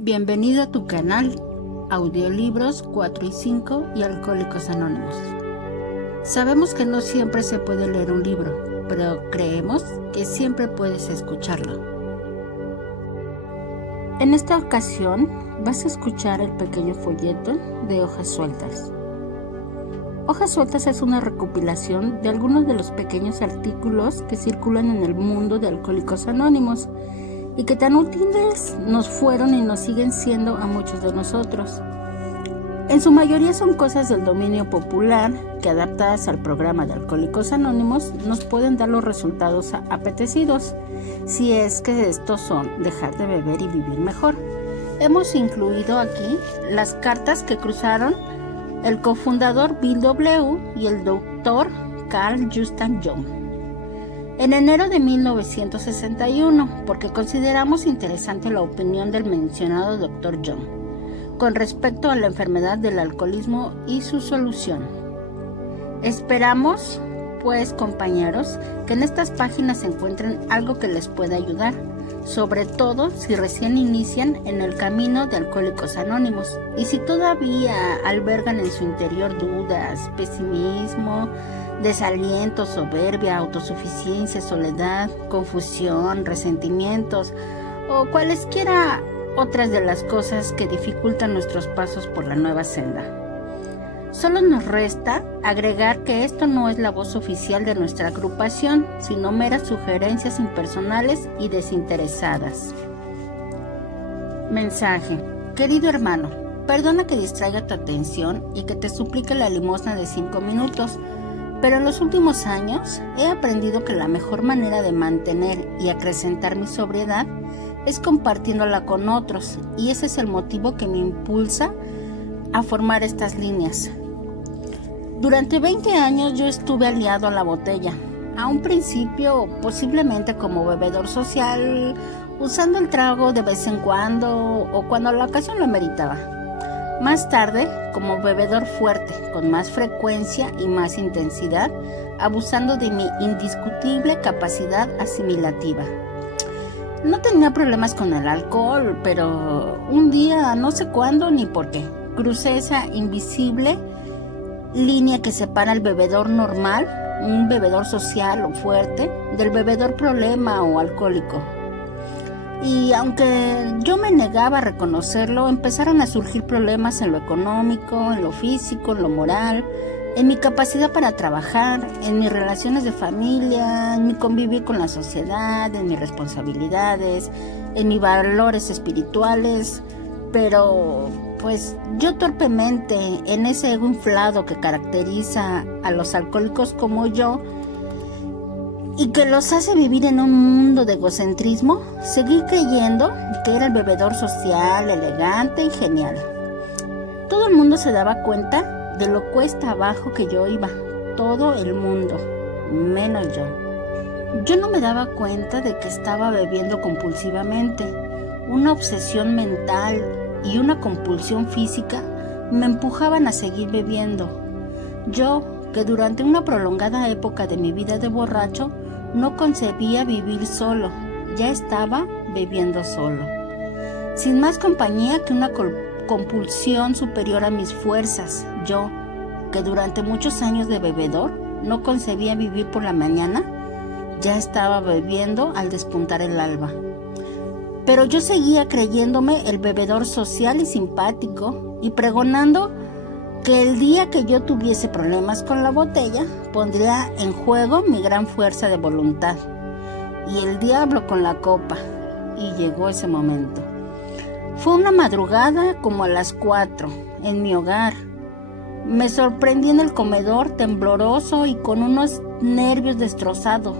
Bienvenido a tu canal, Audiolibros 4 y 5 y Alcohólicos Anónimos. Sabemos que no siempre se puede leer un libro, pero creemos que siempre puedes escucharlo. En esta ocasión vas a escuchar el pequeño folleto de Hojas Sueltas. Hojas Sueltas es una recopilación de algunos de los pequeños artículos que circulan en el mundo de Alcohólicos Anónimos y que tan útiles nos fueron y nos siguen siendo a muchos de nosotros. En su mayoría son cosas del dominio popular que, adaptadas al programa de Alcohólicos Anónimos, nos pueden dar los resultados apetecidos, si es que estos son dejar de beber y vivir mejor. Hemos incluido aquí las cartas que cruzaron el cofundador Bill W. y el doctor Carl Gustav Jung en enero de 1961, porque consideramos interesante la opinión del mencionado Dr. Jung con respecto a la enfermedad del alcoholismo y su solución. Esperamos, pues, compañeros, que en estas páginas encuentren algo que les pueda ayudar, sobre todo si recién inician en el camino de Alcohólicos Anónimos y si todavía albergan en su interior dudas, pesimismo, desaliento, soberbia, autosuficiencia, soledad, confusión, resentimientos o cualesquiera otras de las cosas que dificultan nuestros pasos por la nueva senda. Solo nos resta agregar que esto no es la voz oficial de nuestra agrupación, sino meras sugerencias impersonales y desinteresadas. Mensaje. Querido hermano, perdona que distraiga tu atención y que te suplique la limosna de 5 minutos, pero en los últimos años he aprendido que la mejor manera de mantener y acrecentar mi sobriedad es compartiéndola con otros, y ese es el motivo que me impulsa a formar estas líneas. Durante 20 años yo estuve aliado a la botella, a un principio posiblemente como bebedor social, usando el trago de vez en cuando o cuando la ocasión lo ameritaba. Más tarde, como bebedor fuerte, con más frecuencia y más intensidad, abusando de mi indiscutible capacidad asimilativa. No tenía problemas con el alcohol, pero un día, no sé cuándo ni por qué, crucé esa invisible línea que separa al bebedor normal, un bebedor social o fuerte, del bebedor problema o alcohólico. Y aunque yo me negaba a reconocerlo, empezaron a surgir problemas en lo económico, en lo físico, en lo moral, en mi capacidad para trabajar, en mis relaciones de familia, en mi convivir con la sociedad, en mis responsabilidades, en mis valores espirituales, pero pues yo torpemente, en ese ego inflado que caracteriza a los alcohólicos como yo, y que los hace vivir en un mundo de egocentrismo, seguí creyendo que era el bebedor social, elegante y genial. Todo el mundo se daba cuenta de lo cuesta abajo que yo iba, todo el mundo, menos yo. Yo no me daba cuenta de que estaba bebiendo compulsivamente. Una obsesión mental y una compulsión física me empujaban a seguir bebiendo. Yo, que durante una prolongada época de mi vida de borracho, no concebía vivir solo, ya estaba bebiendo solo. Sin más compañía que una compulsión superior a mis fuerzas, yo, que durante muchos años de bebedor, no concebía vivir por la mañana, ya estaba bebiendo al despuntar el alba. Pero yo seguía creyéndome el bebedor social y simpático y pregonando que el día que yo tuviese problemas con la botella, pondría en juego mi gran fuerza de voluntad y el diablo con la copa. Y llegó ese momento. Fue una madrugada como a las 4, en mi hogar. Me sorprendí en el comedor tembloroso y con unos nervios destrozados,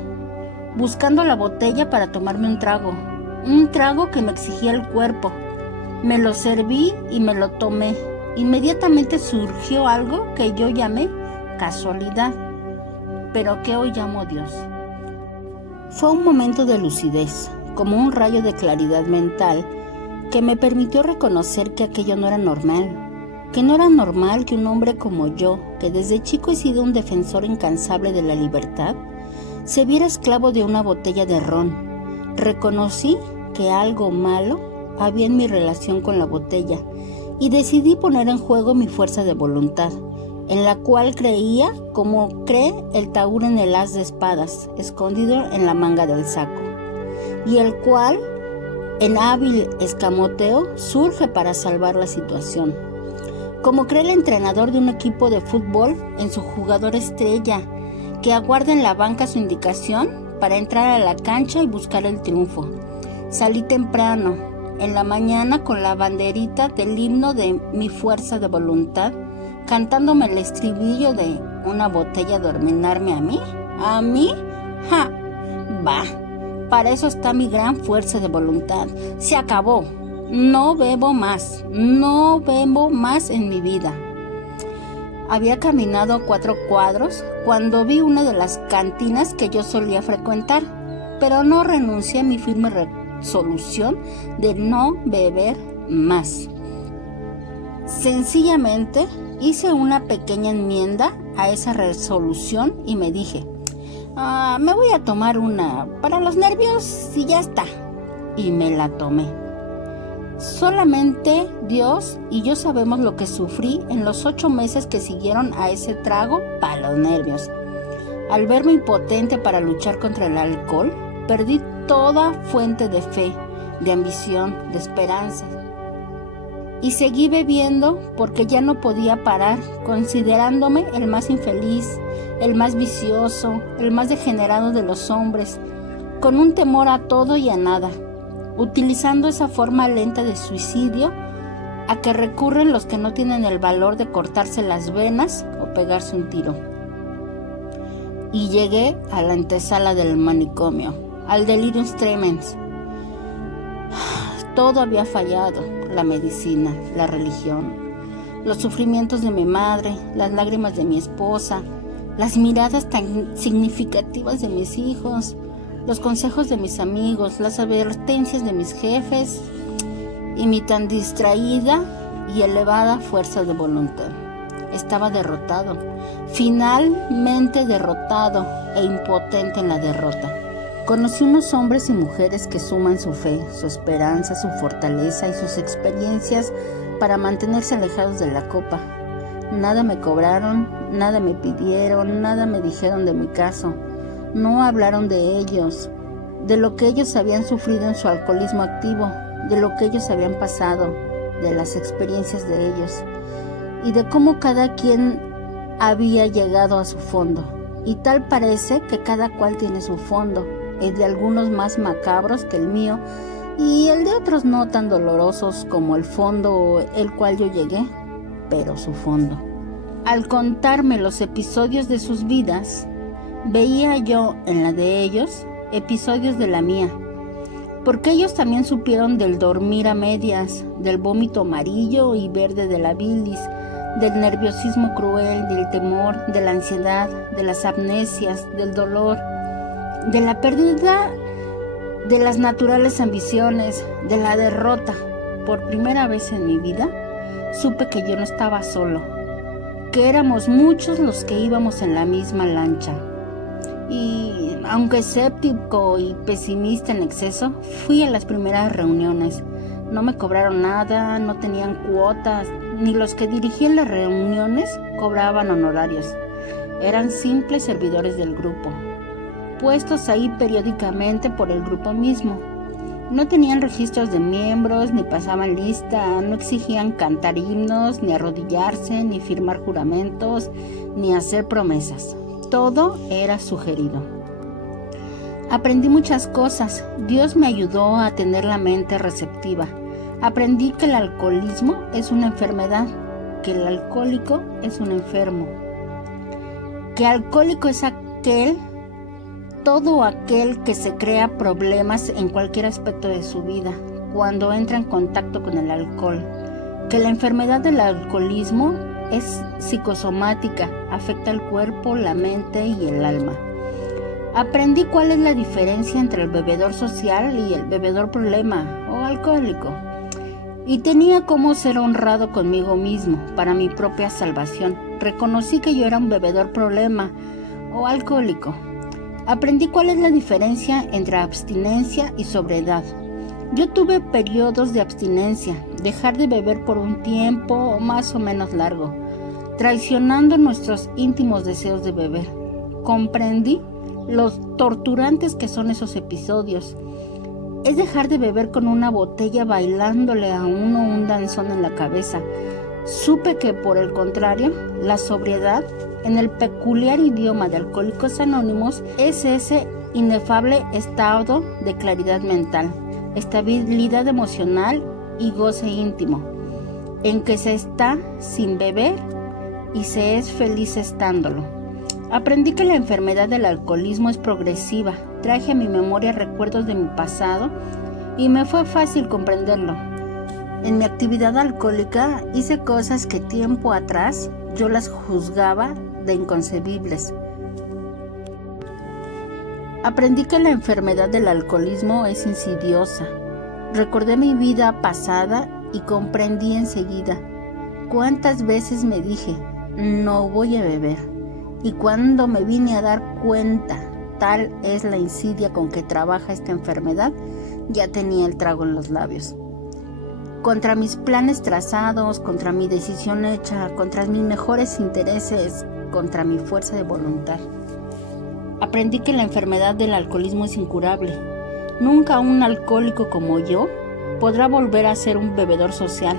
buscando la botella para tomarme un trago que me exigía el cuerpo. Me lo serví y me lo tomé. Inmediatamente surgió algo que yo llamé casualidad, pero que hoy llamo Dios. Fue un momento de lucidez, como un rayo de claridad mental, que me permitió reconocer que aquello no era normal, que no era normal que un hombre como yo, que desde chico he sido un defensor incansable de la libertad, se viera esclavo de una botella de ron. Reconocí que algo malo había en mi relación con la botella y decidí poner en juego mi fuerza de voluntad, en la cual creía como cree el taur en el as de espadas, escondido en la manga del saco, y el cual, en hábil escamoteo, surge para salvar la situación. Como cree el entrenador de un equipo de fútbol en su jugador estrella, que aguarda en la banca su indicación para entrar a la cancha y buscar el triunfo. Salí temprano, en la mañana, con la banderita del himno de mi fuerza de voluntad, cantándome el estribillo de una botella a dominarme a mí. ¿A mí? ¡Ja! ¡Bah! Para eso está mi gran fuerza de voluntad. Se acabó. No bebo más en mi vida. Había caminado a 4 cuadros cuando vi una de las cantinas que yo solía frecuentar, pero no renuncié a mi firme resolución de no beber más. Sencillamente hice una pequeña enmienda a esa resolución y me dije, me voy a tomar una para los nervios y ya está. Y me la tomé. Solamente Dios y yo sabemos lo que sufrí en los 8 meses que siguieron a ese trago para los nervios. Al verme impotente para luchar contra el alcohol, perdí toda fuente de fe, de ambición, de esperanza. Y seguí bebiendo porque ya no podía parar, considerándome el más infeliz, el más vicioso, el más degenerado de los hombres, con un temor a todo y a nada, utilizando esa forma lenta de suicidio a que recurren los que no tienen el valor de cortarse las venas o pegarse un tiro. Y llegué a la antesala del manicomio, al delirium tremens. Todo había fallado, la medicina, la religión, los sufrimientos de mi madre, las lágrimas de mi esposa, las miradas tan significativas de mis hijos, los consejos de mis amigos, las advertencias de mis jefes y mi tan distraída y elevada fuerza de voluntad. Estaba derrotado, finalmente derrotado e impotente en la derrota. Conocí unos hombres y mujeres que suman su fe, su esperanza, su fortaleza y sus experiencias para mantenerse alejados de la copa. Nada me cobraron, nada me pidieron, nada me dijeron de mi caso. No hablaron de ellos, de lo que ellos habían sufrido en su alcoholismo activo, de lo que ellos habían pasado, de las experiencias de ellos y de cómo cada quien había llegado a su fondo. Y tal parece que cada cual tiene su fondo, el de algunos más macabros que el mío y el de otros no tan dolorosos como el fondo el cual yo llegué, pero su fondo. Al contarme los episodios de sus vidas, veía yo en la de ellos episodios de la mía, porque ellos también supieron del dormir a medias, del vómito amarillo y verde de la bilis, del nerviosismo cruel, del temor, de la ansiedad, de las amnesias, del dolor, de la pérdida de las naturales ambiciones, de la derrota. Por primera vez en mi vida, supe que yo no estaba solo, que éramos muchos los que íbamos en la misma lancha. Y aunque escéptico y pesimista en exceso, fui a las primeras reuniones. No me cobraron nada, no tenían cuotas, ni los que dirigían las reuniones cobraban honorarios. Eran simples servidores del grupo, puestos ahí periódicamente por el grupo mismo. No tenían registros de miembros, ni pasaban lista, no exigían cantar himnos, ni arrodillarse, ni firmar juramentos, ni hacer promesas. Todo era sugerido. Aprendí muchas cosas. Dios me ayudó a tener la mente receptiva. Aprendí que el alcoholismo es una enfermedad, que el alcohólico es un enfermo, que alcohólico es todo aquel que se crea problemas en cualquier aspecto de su vida cuando entra en contacto con el alcohol, que la enfermedad del alcoholismo es psicosomática, afecta el cuerpo, la mente y el alma. Aprendí cuál es la diferencia entre el bebedor social y el bebedor problema o alcohólico, y tenía cómo ser honrado conmigo mismo para mi propia salvación. Reconocí que yo era un bebedor problema o alcohólico. Aprendí cuál es la diferencia entre abstinencia y sobriedad. Yo tuve periodos de abstinencia, dejar de beber por un tiempo más o menos largo, traicionando nuestros íntimos deseos de beber. Comprendí los torturantes que son esos episodios. Es dejar de beber con una botella bailándole a uno un danzón en la cabeza. Supe que, por el contrario, la sobriedad, en el peculiar idioma de Alcohólicos Anónimos, es ese inefable estado de claridad mental, estabilidad emocional y goce íntimo, en que se está sin beber y se es feliz estándolo. Aprendí que la enfermedad del alcoholismo es progresiva. Traje a mi memoria recuerdos de mi pasado y me fue fácil comprenderlo. En mi actividad alcohólica hice cosas que tiempo atrás yo las juzgaba de inconcebibles. Aprendí que la enfermedad del alcoholismo es insidiosa. Recordé mi vida pasada y comprendí enseguida. ¿Cuántas veces me dije, no voy a beber? Y cuando me vine a dar cuenta, tal es la insidia con que trabaja esta enfermedad, ya tenía el trago en los labios. Contra mis planes trazados, contra mi decisión hecha, contra mis mejores intereses, contra mi fuerza de voluntad. Aprendí que la enfermedad del alcoholismo es incurable. Nunca un alcohólico como yo podrá volver a ser un bebedor social.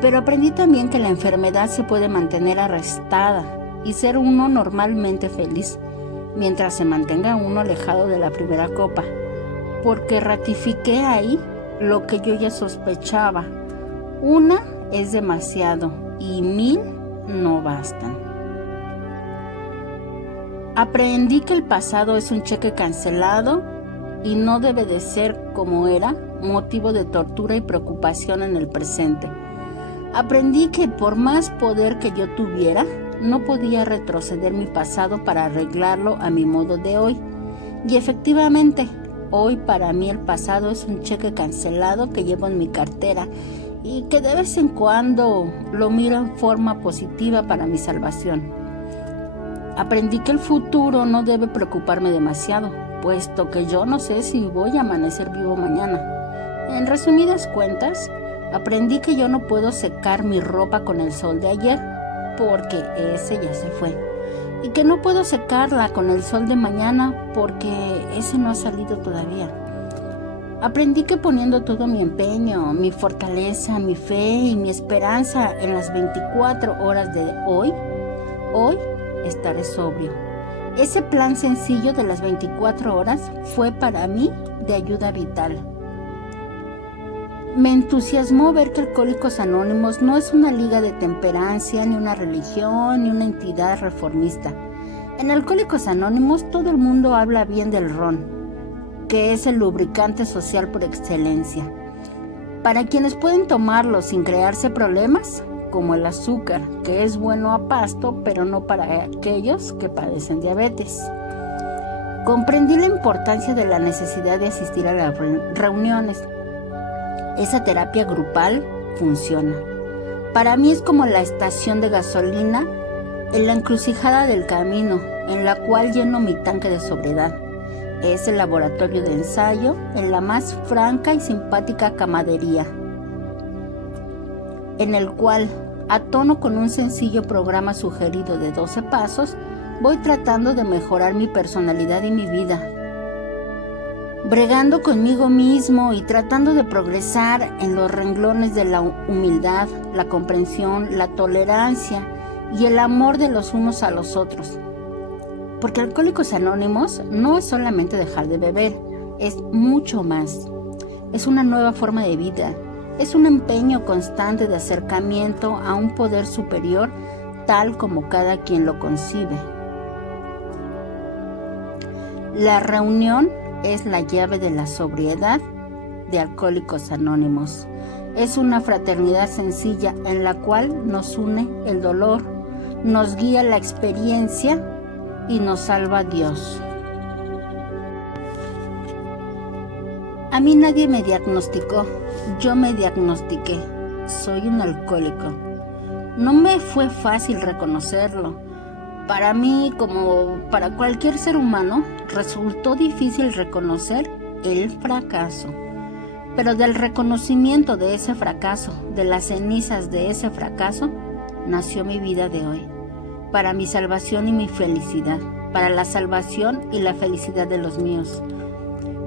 Pero aprendí también que la enfermedad se puede mantener arrestada y ser uno normalmente feliz, mientras se mantenga uno alejado de la primera copa, porque ratifiqué ahí lo que yo ya sospechaba. Una es demasiado y 1000 no bastan. Aprendí que el pasado es un cheque cancelado y no debe de ser, como era, motivo de tortura y preocupación en el presente. Aprendí que por más poder que yo tuviera, no podía retroceder mi pasado para arreglarlo a mi modo de hoy. Y efectivamente, hoy para mí el pasado es un cheque cancelado que llevo en mi cartera y que de vez en cuando lo miro en forma positiva para mi salvación. Aprendí que el futuro no debe preocuparme demasiado, puesto que yo no sé si voy a amanecer vivo mañana. En resumidas cuentas, aprendí que yo no puedo secar mi ropa con el sol de ayer, porque ese ya se fue, y que no puedo secarla con el sol de mañana porque ese no ha salido todavía. Aprendí que poniendo todo mi empeño, mi fortaleza, mi fe y mi esperanza en las 24 horas de hoy estaré sobrio. Ese plan sencillo de las 24 horas fue para mí de ayuda vital. Me entusiasmó ver que Alcohólicos Anónimos no es una liga de temperancia, ni una religión, ni una entidad reformista. En Alcohólicos Anónimos todo el mundo habla bien del ron, que es el lubricante social por excelencia. Para quienes pueden tomarlo sin crearse problemas, como el azúcar, que es bueno a pasto, pero no para aquellos que padecen diabetes. Comprendí la importancia de la necesidad de asistir a las reuniones. Esa terapia grupal funciona. Para mí es como la estación de gasolina en la encrucijada del camino, en la cual lleno mi tanque de sobriedad. Es el laboratorio de ensayo en la más franca y simpática camaradería, en el cual, a tono con un sencillo programa sugerido de 12 pasos, voy tratando de mejorar mi personalidad y mi vida, bregando conmigo mismo y tratando de progresar en los renglones de la humildad, la comprensión, la tolerancia y el amor de los unos a los otros. Porque Alcohólicos Anónimos no es solamente dejar de beber, es mucho más. Es una nueva forma de vida, es un empeño constante de acercamiento a un poder superior tal como cada quien lo concibe. La reunión es la llave de la sobriedad de Alcohólicos Anónimos. Es una fraternidad sencilla en la cual nos une el dolor, nos guía la experiencia y nos salva Dios. A mí nadie me diagnosticó, yo me diagnostiqué. Soy un alcohólico. No me fue fácil reconocerlo. Para mí, como para cualquier ser humano, resultó difícil reconocer el fracaso. Pero del reconocimiento de ese fracaso, de las cenizas de ese fracaso, nació mi vida de hoy, para mi salvación y mi felicidad, para la salvación y la felicidad de los míos.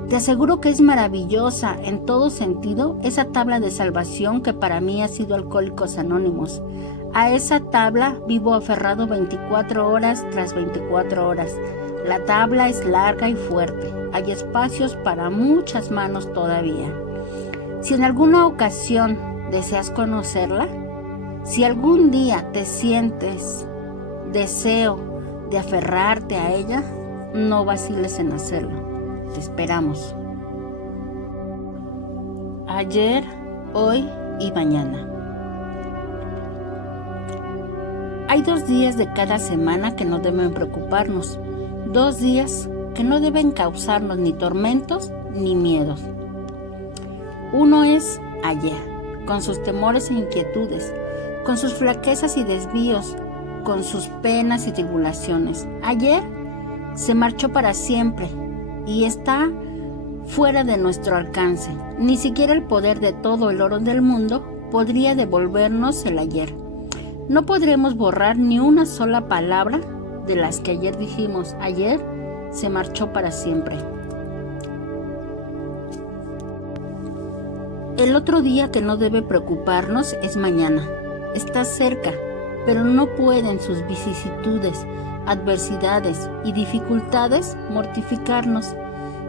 Te aseguro que es maravillosa en todo sentido esa tabla de salvación que para mí ha sido Alcohólicos Anónimos. A esa tabla vivo aferrado 24 horas tras 24 horas. La tabla es larga y fuerte. Hay espacios para muchas manos todavía. Si en alguna ocasión deseas conocerla, si algún día te sientes deseo de aferrarte a ella, no vaciles en hacerlo. Te esperamos. Ayer, hoy y mañana. Hay 2 días de cada semana que no deben preocuparnos. 2 días que no deben causarnos ni tormentos ni miedos. Uno es ayer, con sus temores e inquietudes, con sus flaquezas y desvíos, con sus penas y tribulaciones. Ayer se marchó para siempre y está fuera de nuestro alcance. Ni siquiera el poder de todo el oro del mundo podría devolvernos el ayer. No podremos borrar ni una sola palabra de las que ayer dijimos. Ayer se marchó para siempre. El otro día que no debe preocuparnos es mañana. Está cerca, pero no pueden sus vicisitudes, adversidades y dificultades mortificarnos,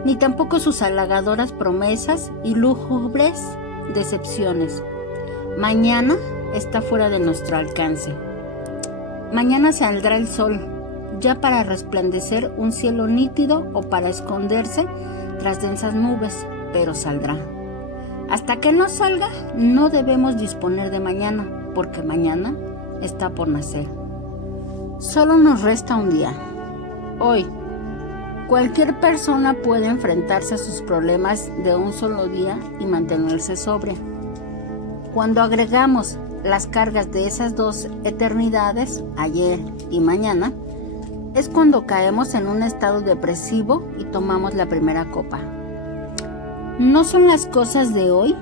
ni tampoco sus halagadoras promesas y lúgubres decepciones. Mañana está fuera de nuestro alcance. Mañana saldrá el sol, ya para resplandecer un cielo nítido o para esconderse tras densas nubes, pero saldrá. Hasta que no salga, no debemos disponer de mañana, porque mañana está por nacer. Solo nos resta un día. Hoy, cualquier persona puede enfrentarse a sus problemas de un solo día y mantenerse sobria. Cuando agregamos las cargas de esas 2 eternidades, ayer y mañana, es cuando caemos en un estado depresivo y tomamos la primera copa. No son las cosas de hoy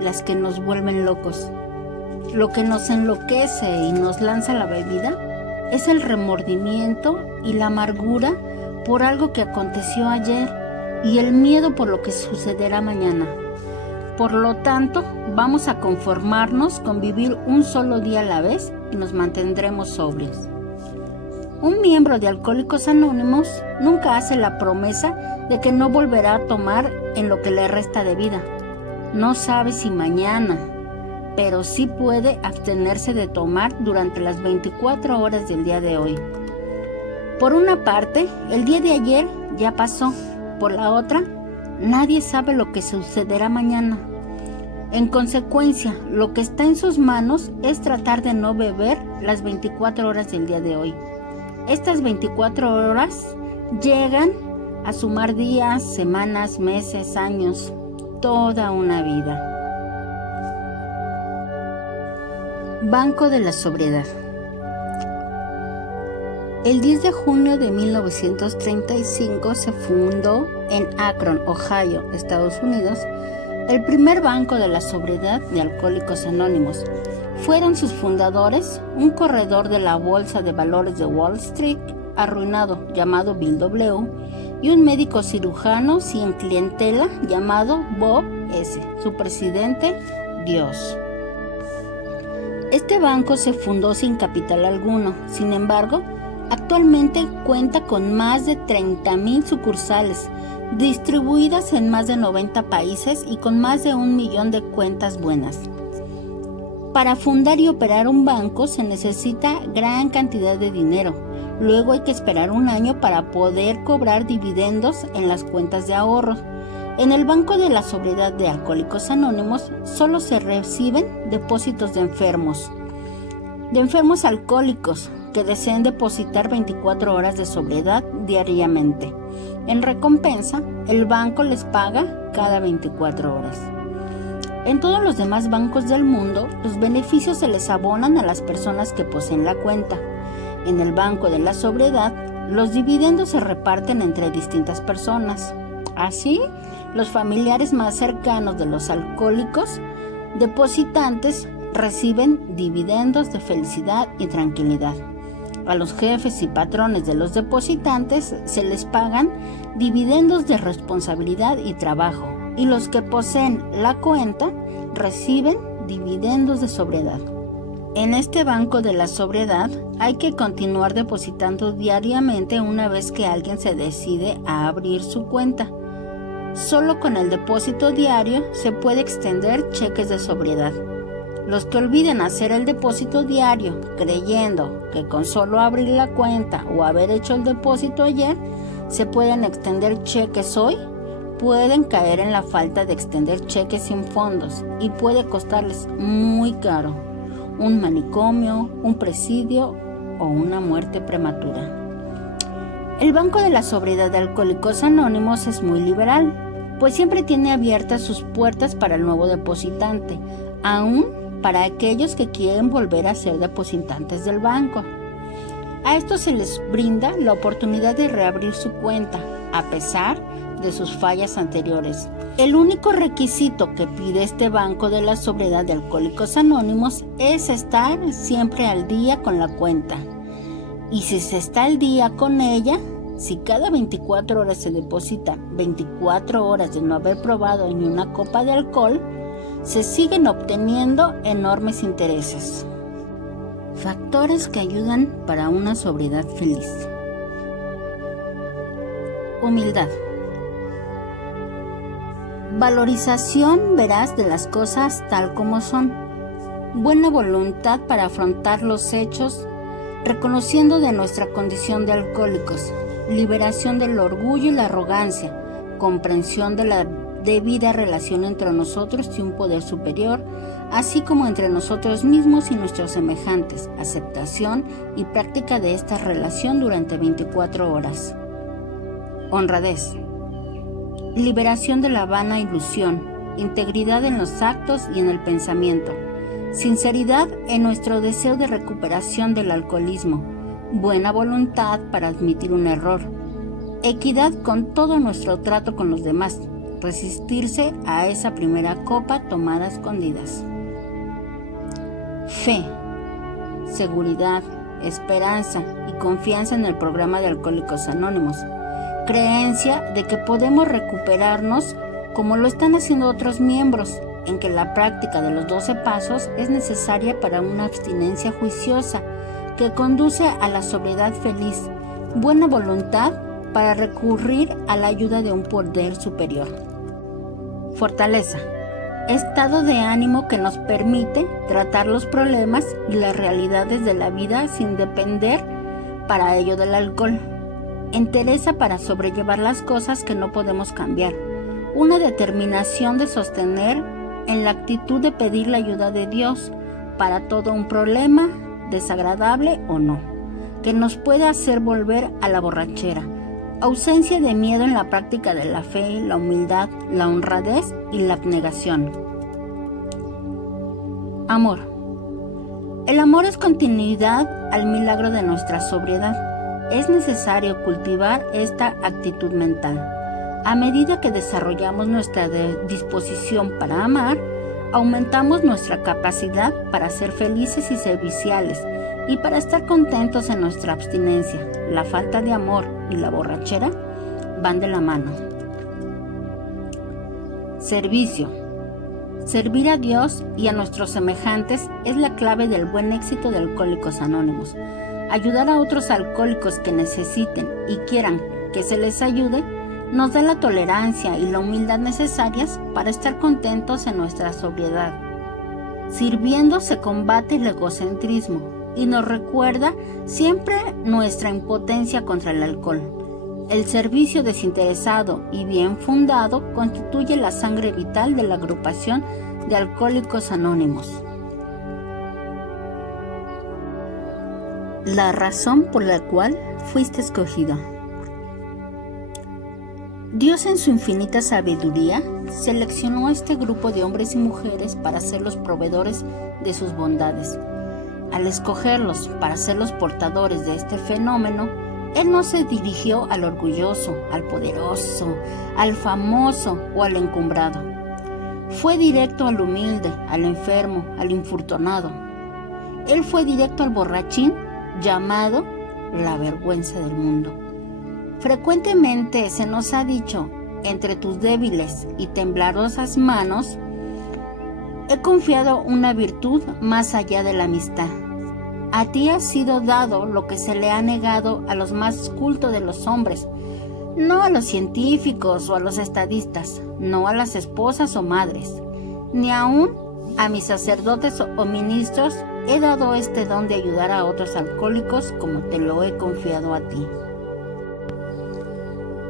las que nos vuelven locos. Lo que nos enloquece y nos lanza la bebida es el remordimiento y la amargura por algo que aconteció ayer y el miedo por lo que sucederá mañana. Por lo tanto, vamos a conformarnos con vivir un solo día a la vez y nos mantendremos sobrios. Un miembro de Alcohólicos Anónimos nunca hace la promesa de que no volverá a tomar en lo que le resta de vida. No sabe si mañana, pero sí puede abstenerse de tomar durante las 24 horas del día de hoy. Por una parte, el día de ayer ya pasó. Por la otra, nadie sabe lo que sucederá mañana. En consecuencia, lo que está en sus manos es tratar de no beber las 24 horas del día de hoy. Estas 24 horas llegan a sumar días, semanas, meses, años, toda una vida. Banco de la Sobriedad. El 10 de junio de 1935 se fundó en Akron, Ohio, Estados Unidos, el primer banco de la sobriedad de Alcohólicos Anónimos. Fueron sus fundadores un corredor de la bolsa de valores de Wall Street arruinado llamado Bill W. y un médico cirujano sin clientela llamado Bob S., su presidente, Dios. Este banco se fundó sin capital alguno, sin embargo, actualmente cuenta con más de 30,000 sucursales, distribuidas en más de 90 países y con más de 1 millón de cuentas buenas. Para fundar y operar un banco se necesita gran cantidad de dinero. Luego hay que esperar 1 año para poder cobrar dividendos en las cuentas de ahorros. En el Banco de la Sobriedad de Alcohólicos Anónimos solo se reciben depósitos de enfermos alcohólicos que deseen depositar 24 horas de sobriedad diariamente. En recompensa, el banco les paga cada 24 horas. En todos los demás bancos del mundo, los beneficios se les abonan a las personas que poseen la cuenta. En el Banco de la Sobriedad, los dividendos se reparten entre distintas personas. Así, Los familiares más cercanos de los alcohólicos depositantes reciben dividendos de felicidad y tranquilidad. A los jefes y patrones de los depositantes se les pagan dividendos de responsabilidad y trabajo, y los que poseen la cuenta reciben dividendos de sobriedad. En este banco de la sobriedad hay que continuar depositando diariamente una vez que alguien se decide a abrir su cuenta. Solo con el depósito diario se puede extender cheques de sobriedad. Los que olviden hacer el depósito diario, creyendo que con solo abrir la cuenta o haber hecho el depósito ayer, se pueden extender cheques hoy, pueden caer en la falta de extender cheques sin fondos y puede costarles muy caro un manicomio, un presidio o una muerte prematura. El Banco de la Sobriedad de Alcohólicos Anónimos es muy liberal, pues siempre tiene abiertas sus puertas para el nuevo depositante, aún para aquellos que quieren volver a ser depositantes del banco. A estos se les brinda la oportunidad de reabrir su cuenta, a pesar de sus fallas anteriores. El único requisito que pide este Banco de la Sobriedad de Alcohólicos Anónimos es estar siempre al día con la cuenta. Y si se está al día con ella, si cada 24 horas se deposita 24 horas de no haber probado ni una copa de alcohol, se siguen obteniendo enormes intereses. Factores que ayudan para una sobriedad feliz. Humildad. Valorización veraz de las cosas tal como son. Buena voluntad para afrontar los hechos, reconociendo de nuestra condición de alcohólicos. Liberación del orgullo y la arrogancia. Comprensión de la debida relación entre nosotros y un poder superior, así como entre nosotros mismos y nuestros semejantes. Aceptación y práctica de esta relación durante 24 horas. Honradez. Liberación de la vana ilusión, integridad en los actos y en el pensamiento, sinceridad en nuestro deseo de recuperación del alcoholismo, buena voluntad para admitir un error, equidad con todo nuestro trato con los demás, resistirse a esa primera copa tomada a escondidas. Fe, seguridad, esperanza y confianza en el programa de Alcohólicos Anónimos. Creencia de que podemos recuperarnos como lo están haciendo otros miembros, en que la práctica de los 12 pasos es necesaria para una abstinencia juiciosa que conduce a la sobriedad feliz, buena voluntad para recurrir a la ayuda de un poder superior. Fortaleza. Estado de ánimo que nos permite tratar los problemas y las realidades de la vida sin depender para ello del alcohol. Entereza para sobrellevar las cosas que no podemos cambiar. Una determinación de sostener en la actitud de pedir la ayuda de Dios para todo un problema, desagradable o no, que nos pueda hacer volver a la borrachera. Ausencia de miedo en la práctica de la fe, la humildad, la honradez y la abnegación. Amor. El amor es continuidad al milagro de nuestra sobriedad. Es necesario cultivar esta actitud mental. A medida que desarrollamos nuestra disposición para amar, aumentamos nuestra capacidad para ser felices y serviciales y para estar contentos en nuestra abstinencia. La falta de amor y la borrachera van de la mano. Servicio. Servir a Dios y a nuestros semejantes es la clave del buen éxito de Alcohólicos Anónimos. Ayudar a otros alcohólicos que necesiten y quieran que se les ayude nos da la tolerancia y la humildad necesarias para estar contentos en nuestra sobriedad. Sirviendo se combate el egocentrismo y nos recuerda siempre nuestra impotencia contra el alcohol. El servicio desinteresado y bien fundado constituye la sangre vital de la agrupación de Alcohólicos Anónimos. La razón por la cual fuiste escogido. Dios en su infinita sabiduría seleccionó a este grupo de hombres y mujeres para ser los proveedores de sus bondades. Al escogerlos para ser los portadores de este fenómeno, Él no se dirigió al orgulloso, al poderoso, al famoso o al encumbrado. Fue directo al humilde, al enfermo, al infortunado. Él fue directo al borrachín, llamado la vergüenza del mundo. Frecuentemente se nos ha dicho, entre tus débiles y temblorosas manos, he confiado una virtud más allá de la amistad. A ti ha sido dado lo que se le ha negado a los más cultos de los hombres, no a los científicos o a los estadistas, no a las esposas o madres, ni aún a mis sacerdotes o ministros he dado este don de ayudar a otros alcohólicos como te lo he confiado a ti.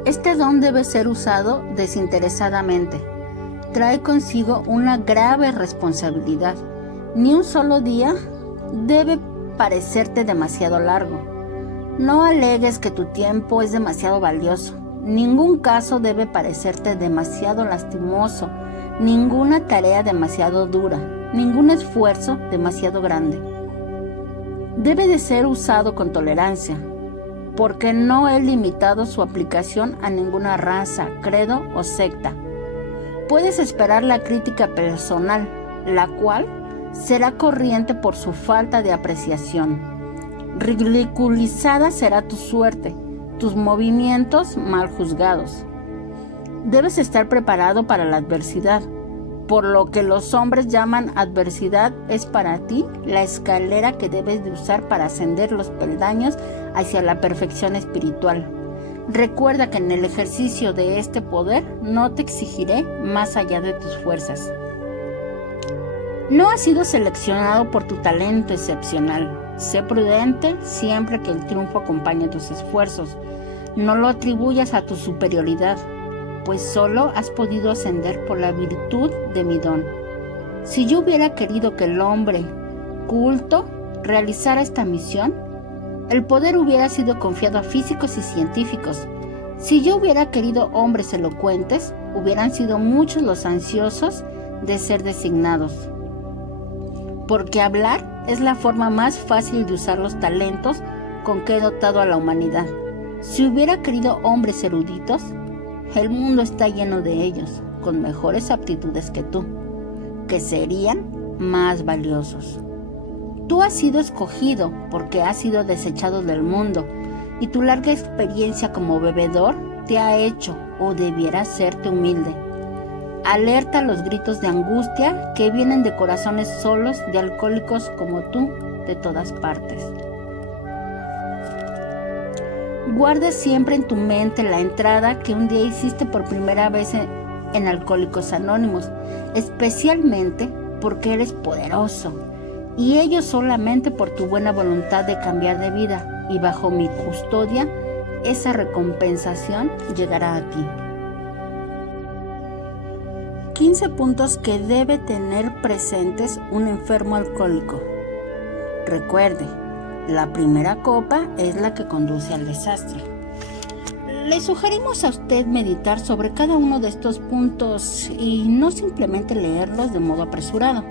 Este don debe ser usado desinteresadamente. Trae consigo una grave responsabilidad. Ni un solo día debe parecerte demasiado largo. No alegues que tu tiempo es demasiado valioso. Ningún caso debe parecerte demasiado lastimoso, ninguna tarea demasiado dura, ningún esfuerzo demasiado grande. Debe de ser usado con tolerancia, porque no he limitado su aplicación a ninguna raza, credo o secta. Puedes esperar la crítica personal, la cual será corriente por su falta de apreciación. Ridiculizada será tu suerte, tus movimientos mal juzgados. Debes estar preparado para la adversidad. Por lo que los hombres llaman adversidad es para ti la escalera que debes de usar para ascender los peldaños hacia la perfección espiritual. Recuerda que en el ejercicio de este poder no te exigiré más allá de tus fuerzas. No has sido seleccionado por tu talento excepcional. Sé prudente siempre que el triunfo acompañe tus esfuerzos. No lo atribuyas a tu superioridad, pues solo has podido ascender por la virtud de mi don. Si yo hubiera querido que el hombre culto realizara esta misión, el poder hubiera sido confiado a físicos y científicos. Si yo hubiera querido hombres elocuentes, hubieran sido muchos los ansiosos de ser designados. Porque hablar es la forma más fácil de usar los talentos con que he dotado a la humanidad. Si hubiera querido hombres eruditos, el mundo está lleno de ellos, con mejores aptitudes que tú, que serían más valiosos. Tú has sido escogido porque has sido desechado del mundo, y tu larga experiencia como bebedor te ha hecho, o debiera hacerte humilde. Alerta a los gritos de angustia que vienen de corazones solos de alcohólicos como tú de todas partes. Guarda siempre en tu mente la entrada que un día hiciste por primera vez en Alcohólicos Anónimos, especialmente porque eres poderoso, y ello solamente por tu buena voluntad de cambiar de vida, y bajo mi custodia esa recompensación llegará a ti. 15 puntos que debe tener presentes un enfermo alcohólico. Recuerde, la primera copa es la que conduce al desastre. Le sugerimos a usted meditar sobre cada uno de estos puntos y no simplemente leerlos de modo apresurado.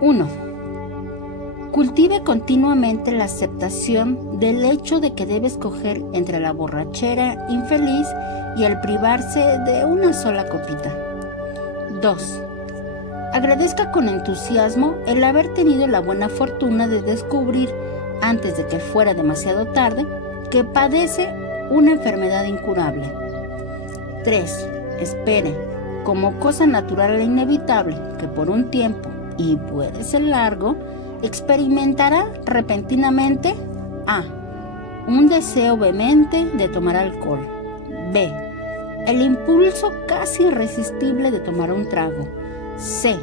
1. Cultive continuamente la aceptación del hecho de que debe escoger entre la borrachera infeliz y el privarse de una sola copita. 2. Agradezca con entusiasmo el haber tenido la buena fortuna de descubrir, antes de que fuera demasiado tarde, que padece una enfermedad incurable. 3. Espere, como cosa natural e inevitable, que por un tiempo, y puede ser largo, experimentará repentinamente A. Un deseo vehemente de tomar alcohol. B. El impulso casi irresistible de tomar un trago. C.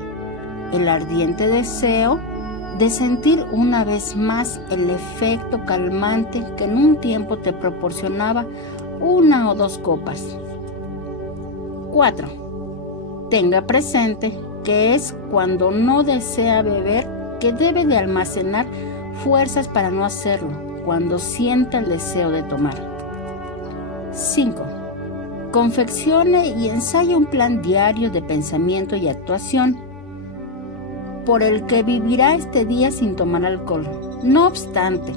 El ardiente deseo de sentir una vez más el efecto calmante que en un tiempo te proporcionaba una o dos copas. 4. Tenga presente que es cuando no desea beber que debe de almacenar fuerzas para no hacerlo, cuando sienta el deseo de tomar. 5. Confeccione y ensaye un plan diario de pensamiento y actuación por el que vivirá este día sin tomar alcohol. No obstante,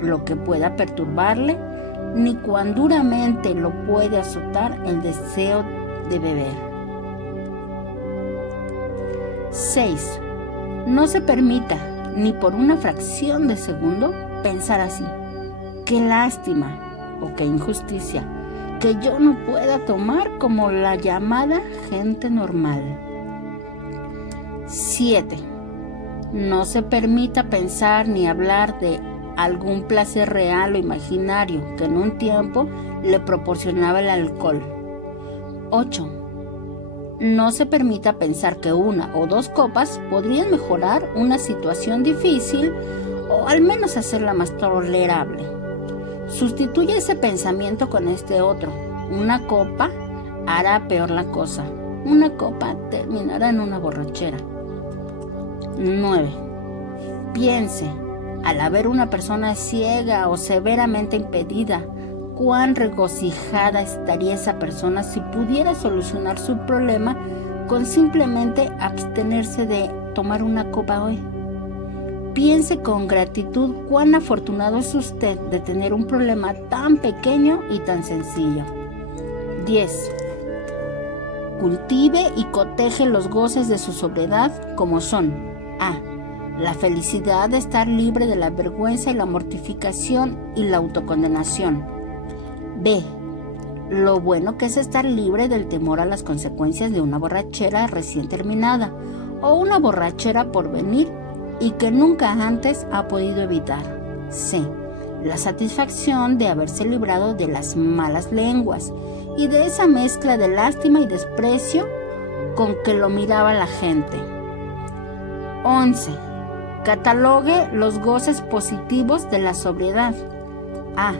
lo que pueda perturbarle, ni cuán duramente lo puede azotar el deseo de beber. 6. No se permita, ni por una fracción de segundo, pensar así: qué lástima o qué injusticia que yo no pueda tomar como la llamada gente normal. 7. No se permita pensar ni hablar de algún placer real o imaginario que en un tiempo le proporcionaba el alcohol. 8. No se permita pensar que 1 o 2 copas podrían mejorar una situación difícil o al menos hacerla más tolerable. Sustituye ese pensamiento con este otro: una copa hará peor la cosa. Una copa terminará en una borrachera. 9. Piense, al ver una persona ciega o severamente impedida, cuán regocijada estaría esa persona si pudiera solucionar su problema con simplemente abstenerse de tomar una copa hoy. Piense con gratitud cuán afortunado es usted de tener un problema tan pequeño y tan sencillo. 10. Cultive y coteje los goces de su sobriedad, como son: A. La felicidad de estar libre de la vergüenza y la mortificación y la autocondenación. B. Lo bueno que es estar libre del temor a las consecuencias de una borrachera recién terminada o una borrachera por venir y que nunca antes ha podido evitar. C. La satisfacción de haberse librado de las malas lenguas y de esa mezcla de lástima y desprecio con que lo miraba la gente. 11. Catalogue los goces positivos de la sobriedad. A.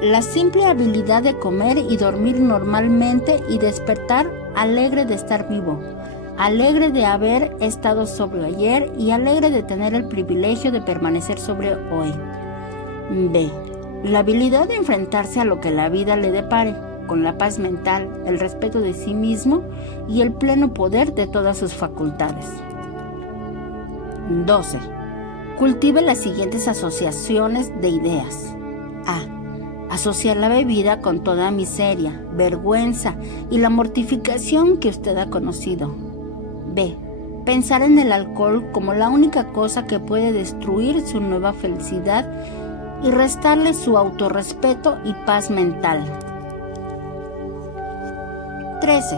La simple habilidad de comer y dormir normalmente y despertar alegre de estar vivo, alegre de haber estado sobrio ayer y alegre de tener el privilegio de permanecer sobrio hoy. B. La habilidad de enfrentarse a lo que la vida le depare, con la paz mental, el respeto de sí mismo y el pleno poder de todas sus facultades. 12. Cultive las siguientes asociaciones de ideas. A. Asociar la bebida con toda miseria, vergüenza y la mortificación que usted ha conocido. B. Pensar en el alcohol como la única cosa que puede destruir su nueva felicidad y restarle su autorrespeto y paz mental. 13.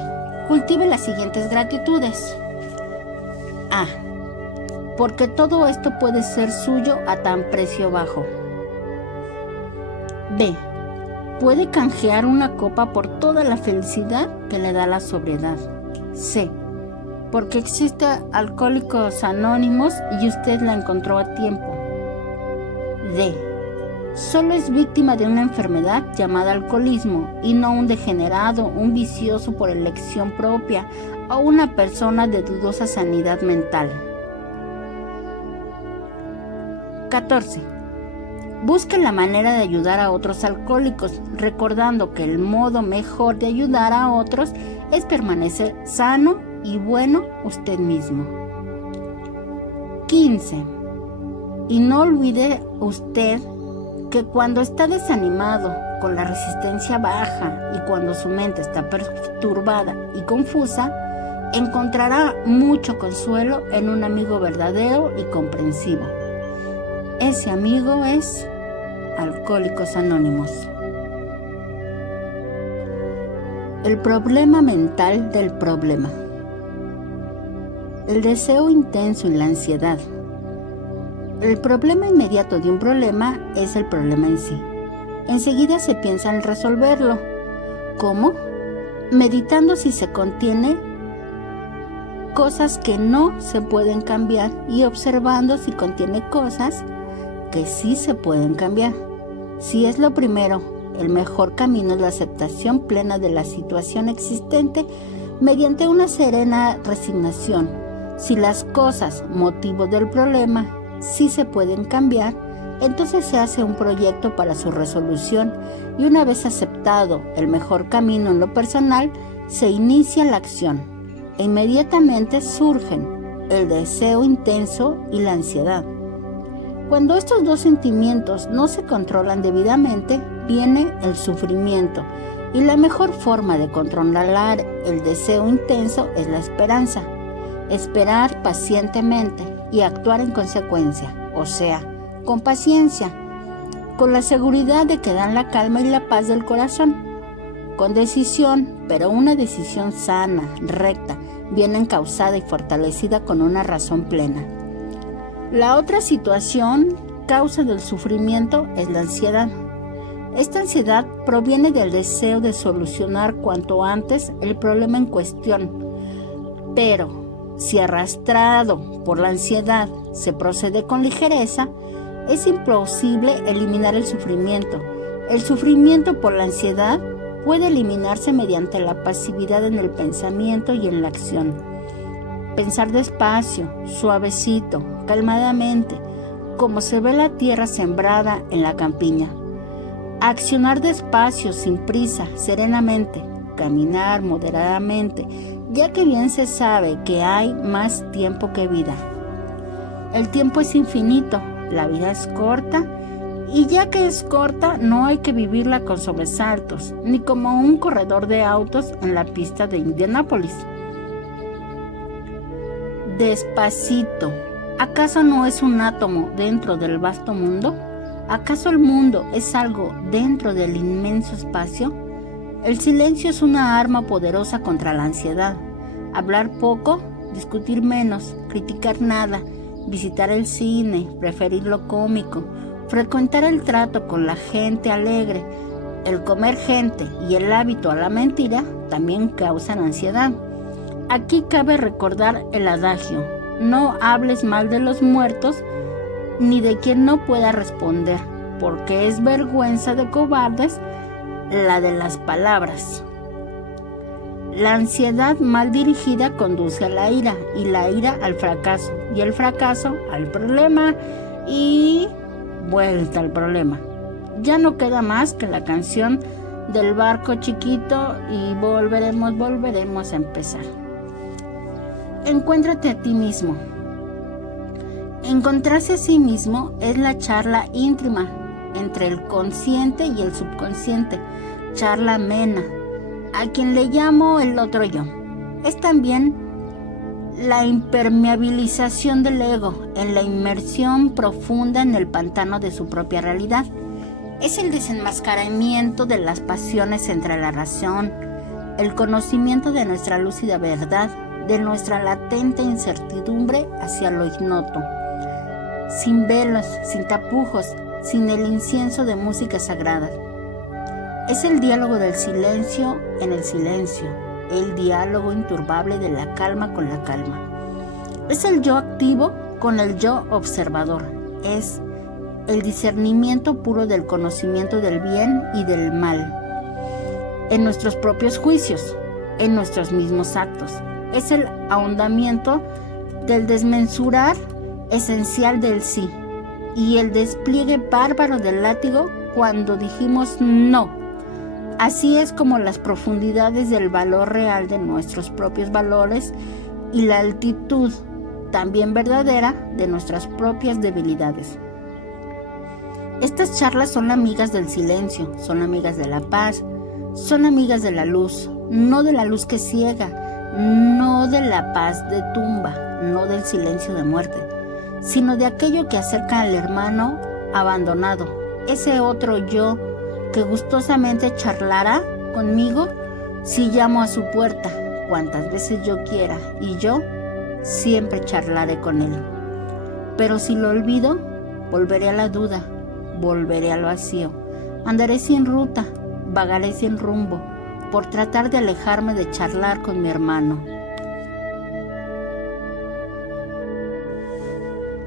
Cultive las siguientes gratitudes. A. Porque todo esto puede ser suyo a tan precio bajo. B. Puede canjear una copa por toda la felicidad que le da la sobriedad. C. Porque existe Alcohólicos Anónimos y usted la encontró a tiempo. D. Solo es víctima de una enfermedad llamada alcoholismo y no un degenerado, un vicioso por elección propia o una persona de dudosa sanidad mental. 14. Busque la manera de ayudar a otros alcohólicos, recordando que el modo mejor de ayudar a otros es permanecer sano y bueno usted mismo. 15. Y no olvide usted que cuando está desanimado, con la resistencia baja y cuando su mente está perturbada y confusa, encontrará mucho consuelo en un amigo verdadero y comprensivo. Ese amigo es Alcohólicos Anónimos. El problema mental del problema. El deseo intenso y la ansiedad. El problema inmediato de un problema es el problema en sí. Enseguida se piensa en resolverlo. ¿Cómo? Meditando si se contiene cosas que no se pueden cambiar y observando si contiene cosas que sí se pueden cambiar. Si es lo primero, el mejor camino es la aceptación plena de la situación existente mediante una serena resignación. Si las cosas, motivo del problema, sí se pueden cambiar, entonces se hace un proyecto para su resolución y una vez aceptado el mejor camino en lo personal, se inicia la acción e inmediatamente surgen el deseo intenso y la ansiedad. Cuando estos dos sentimientos no se controlan debidamente, viene el sufrimiento, y la mejor forma de controlar el deseo intenso es la esperanza. Esperar pacientemente y actuar en consecuencia, o sea, con paciencia, con la seguridad de que dan la calma y la paz del corazón, con decisión, pero una decisión sana, recta, bien encauzada y fortalecida con una razón plena. La otra situación, causa del sufrimiento, es la ansiedad. Esta ansiedad proviene del deseo de solucionar cuanto antes el problema en cuestión, pero si arrastrado por la ansiedad se procede con ligereza, es imposible eliminar el sufrimiento. El sufrimiento por la ansiedad puede eliminarse mediante la pasividad en el pensamiento y en la acción. Pensar despacio, suavecito, calmadamente, como se ve la tierra sembrada en la campiña. Accionar despacio, sin prisa, serenamente, caminar moderadamente, ya que bien se sabe que hay más tiempo que vida. El tiempo es infinito, la vida es corta, y ya que es corta, no hay que vivirla con sobresaltos, ni como un corredor de autos en la pista de Indianápolis. Despacito. ¿Acaso no es un átomo dentro del vasto mundo? ¿Acaso el mundo es algo dentro del inmenso espacio? El silencio es una arma poderosa contra la ansiedad. Hablar poco, discutir menos, criticar nada, visitar el cine, preferir lo cómico, frecuentar el trato con la gente alegre, el comer gente y el hábito a la mentira también causan ansiedad. Aquí cabe recordar el adagio: no hables mal de los muertos ni de quien no pueda responder, porque es vergüenza de cobardes la de las palabras. La ansiedad mal dirigida conduce a la ira, y la ira al fracaso, y el fracaso al problema, y vuelta al problema. Ya no queda más que la canción del barco chiquito y volveremos a empezar. Encuéntrate a ti mismo. Encontrarse a sí mismo es la charla íntima entre el consciente y el subconsciente, charla amena, a quien le llamo el otro yo. Es también la impermeabilización del ego en la inmersión profunda en el pantano de su propia realidad. Es el desenmascaramiento de las pasiones entre la razón, el conocimiento de nuestra lúcida verdad, de nuestra latente incertidumbre hacia lo ignoto, sin velos, sin tapujos, sin el incienso de música sagrada. Es el diálogo del silencio en el silencio, el diálogo inturbable de la calma con la calma. Es el yo activo con el yo observador. Es el discernimiento puro del conocimiento del bien y del mal, en nuestros propios juicios, en nuestros mismos actos. Es el ahondamiento del desmensurar esencial del sí y el despliegue bárbaro del látigo cuando dijimos no. Así es como las profundidades del valor real de nuestros propios valores y la altitud también verdadera de nuestras propias debilidades. Estas charlas son amigas del silencio, son amigas de la paz, son amigas de la luz, no de la luz que ciega, no de la paz de tumba, no del silencio de muerte, sino de aquello que acerca al hermano abandonado, ese otro yo que gustosamente charlará conmigo si llamo a su puerta cuantas veces yo quiera, y yo siempre charlaré con él. Pero si lo olvido, volveré a la duda, volveré al vacío, andaré sin ruta, vagaré sin rumbo, por tratar de alejarme de charlar con mi hermano.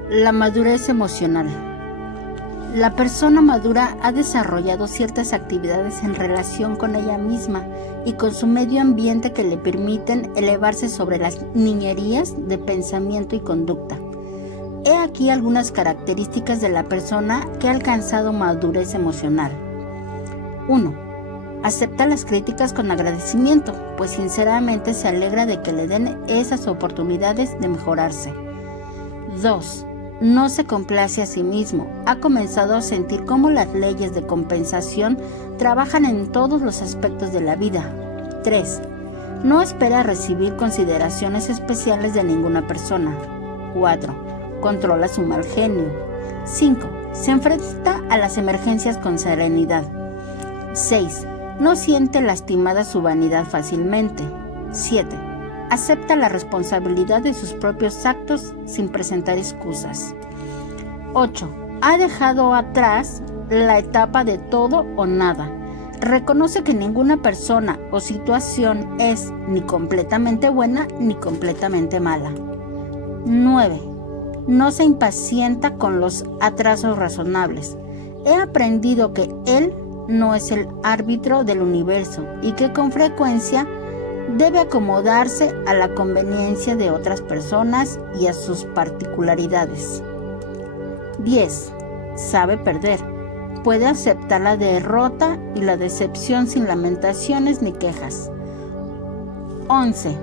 La madurez emocional. La persona madura ha desarrollado ciertas actividades en relación con ella misma y con su medio ambiente que le permiten elevarse sobre las niñerías de pensamiento y conducta. He aquí algunas características de la persona que ha alcanzado madurez emocional. 1. Acepta las críticas con agradecimiento, pues sinceramente se alegra de que le den esas oportunidades de mejorarse. 2. no se complace a sí mismo. Ha comenzado a sentir cómo las leyes de compensación trabajan en todos los aspectos de la vida. 3. No espera recibir consideraciones especiales de ninguna persona. 4. Controla su mal genio. 5. Se enfrenta a las emergencias con serenidad. 6. No siente lastimada su vanidad fácilmente. 7. Acepta la responsabilidad de sus propios actos sin presentar excusas. 8. Ha dejado atrás la etapa de todo o nada. Reconoce que ninguna persona o situación es ni completamente buena ni completamente mala. 9. No se impacienta con los atrasos razonables. He aprendido que él no es el árbitro del universo y que con frecuencia debe acomodarse a la conveniencia de otras personas y a sus particularidades. 10. Sabe perder. Puede aceptar la derrota y la decepción sin lamentaciones ni quejas. 11.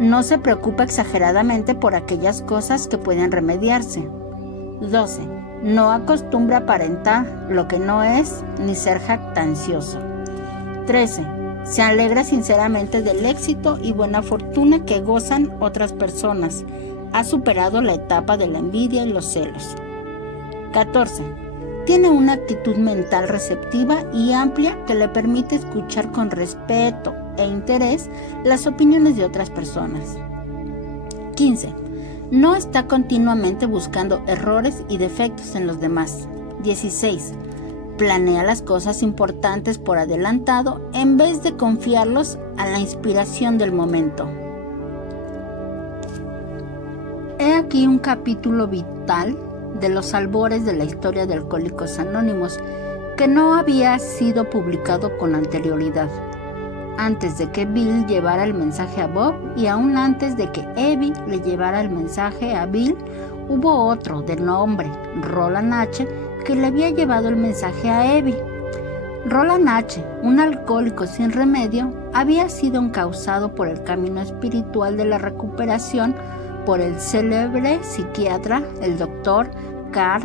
No se preocupa exageradamente por aquellas cosas que pueden remediarse. 12. No acostumbra aparentar lo que no es ni ser jactancioso. 13. Se alegra sinceramente del éxito y buena fortuna que gozan otras personas. Ha superado la etapa de la envidia y los celos. 14. Tiene una actitud mental receptiva y amplia que le permite escuchar con respeto e interés las opiniones de otras personas. 15. No está continuamente buscando errores y defectos en los demás. 16. Planea las cosas importantes por adelantado en vez de confiarlos a la inspiración del momento. He aquí un capítulo vital de los albores de la historia de Alcohólicos Anónimos que no había sido publicado con anterioridad. Antes de que Bill llevara el mensaje a Bob y aún antes de que Evie le llevara el mensaje a Bill, hubo otro de nombre Roland H. que le había llevado el mensaje a Evie. Roland H., un alcohólico sin remedio, había sido encauzado por el camino espiritual de la recuperación por el célebre psiquiatra, el Dr. Carl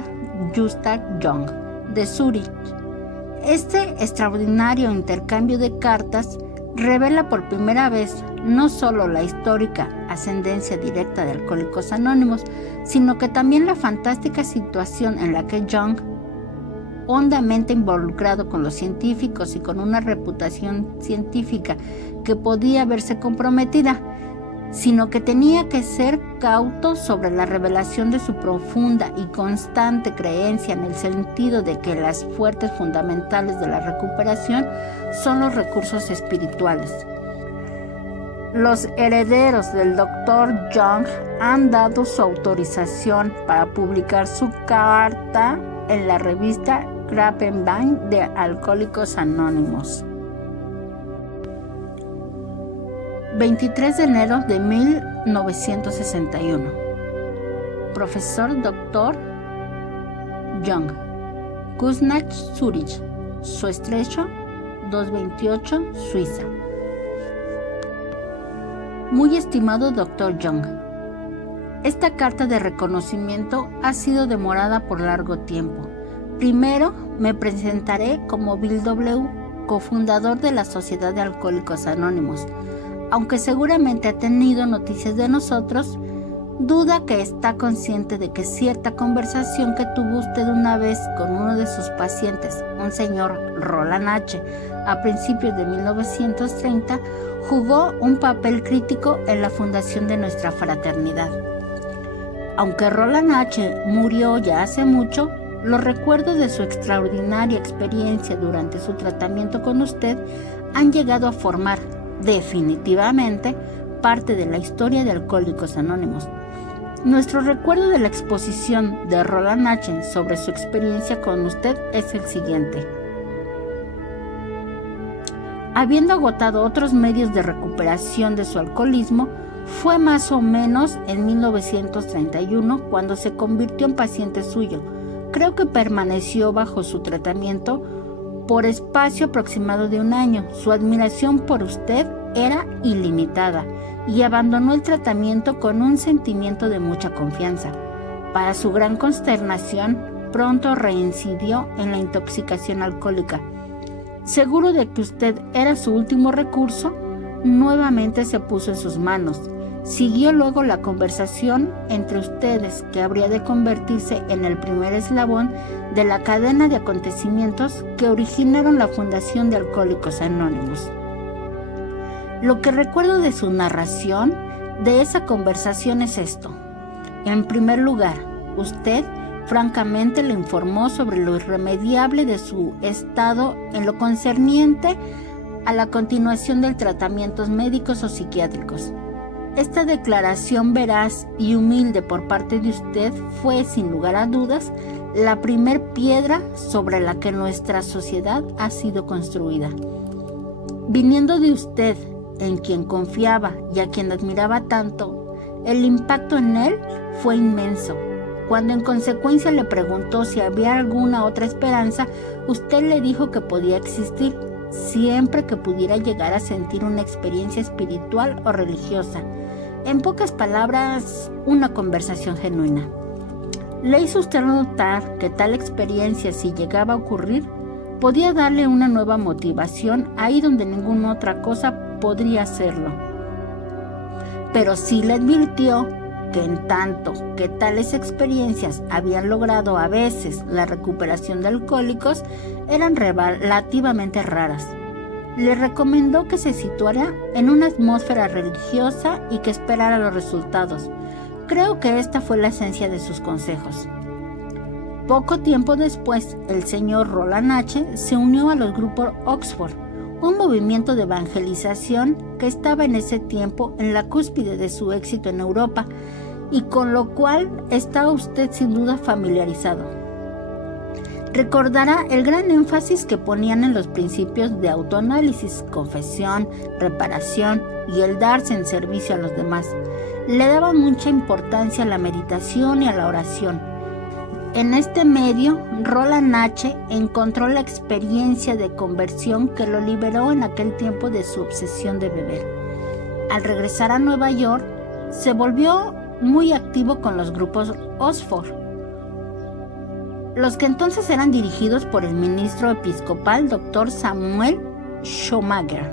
Gustav Jung, de Zúrich. Este extraordinario intercambio de cartas revela por primera vez no solo la histórica ascendencia directa de Alcohólicos Anónimos, sino que también la fantástica situación en la que Jung, hondamente involucrado con los científicos y con una reputación científica que podía verse comprometida, sino que tenía que ser cauto sobre la revelación de su profunda y constante creencia en el sentido de que las fuertes fundamentales de la recuperación son los recursos espirituales. Los herederos del Dr. Jung han dado su autorización para publicar su carta en la revista Grapevine de Alcohólicos Anónimos. 23 de enero de 1961. Profesor Dr. Jung, Kuznach, Zurich, Su Estrecho, 228, Suiza. Muy estimado Dr. Jung, esta carta de reconocimiento ha sido demorada por largo tiempo. Primero, me presentaré como Bill W., cofundador de la Sociedad de Alcohólicos Anónimos. Aunque seguramente ha tenido noticias de nosotros, duda que está consciente de que cierta conversación que tuvo usted una vez con uno de sus pacientes, un señor Roland H., a principios de 1930, jugó un papel crítico en la fundación de nuestra fraternidad. Aunque Roland H. murió ya hace mucho, los recuerdos de su extraordinaria experiencia durante su tratamiento con usted han llegado a formar definitivamente parte de la historia de Alcohólicos Anónimos. Nuestro recuerdo de la exposición de Roland H. sobre su experiencia con usted es el siguiente. Habiendo agotado otros medios de recuperación de su alcoholismo, fue más o menos en 1931 cuando se convirtió en paciente suyo. Creo que permaneció bajo su tratamiento por espacio aproximado de un año. Su admiración por usted era ilimitada y abandonó el tratamiento con un sentimiento de mucha confianza. Para su gran consternación, pronto reincidió en la intoxicación alcohólica. Seguro de que usted era su último recurso, nuevamente se puso en sus manos. Siguió luego la conversación entre ustedes, que habría de convertirse en el primer eslabón de la cadena de acontecimientos que originaron la fundación de Alcohólicos Anónimos. Lo que recuerdo de su narración de esa conversación es esto. En primer lugar, usted francamente le informó sobre lo irremediable de su estado en lo concerniente a la continuación de tratamientos médicos o psiquiátricos. Esta declaración veraz y humilde por parte de usted fue, sin lugar a dudas, la primer piedra sobre la que nuestra sociedad ha sido construida. Viniendo de usted, en quien confiaba y a quien admiraba tanto, el impacto en él fue inmenso. Cuando en consecuencia le preguntó si había alguna otra esperanza, usted le dijo que podía existir, siempre que pudiera llegar a sentir una experiencia espiritual o religiosa. En pocas palabras, una conversación genuina. Le hizo usted notar que tal experiencia, si llegaba a ocurrir, podía darle una nueva motivación ahí donde ninguna otra cosa podría hacerlo. Pero sí le advirtió que en tanto que tales experiencias habían logrado a veces la recuperación de alcohólicos, eran relativamente raras. Le recomendó que se situara en una atmósfera religiosa y que esperara los resultados. Creo que esta fue la esencia de sus consejos. Poco tiempo después, el señor Roland H. se unió a los grupos Oxford, un movimiento de evangelización que estaba en ese tiempo en la cúspide de su éxito en Europa y con lo cual está usted sin duda familiarizado. Recordará el gran énfasis que ponían en los principios de autoanálisis, confesión, reparación y el darse en servicio a los demás. Le daban mucha importancia a la meditación y a la oración. En este medio, Roland H. encontró la experiencia de conversión que lo liberó en aquel tiempo de su obsesión de beber. Al regresar a Nueva York, se volvió muy activo con los grupos Oxford, los que entonces eran dirigidos por el ministro episcopal Dr. Samuel Schumacher.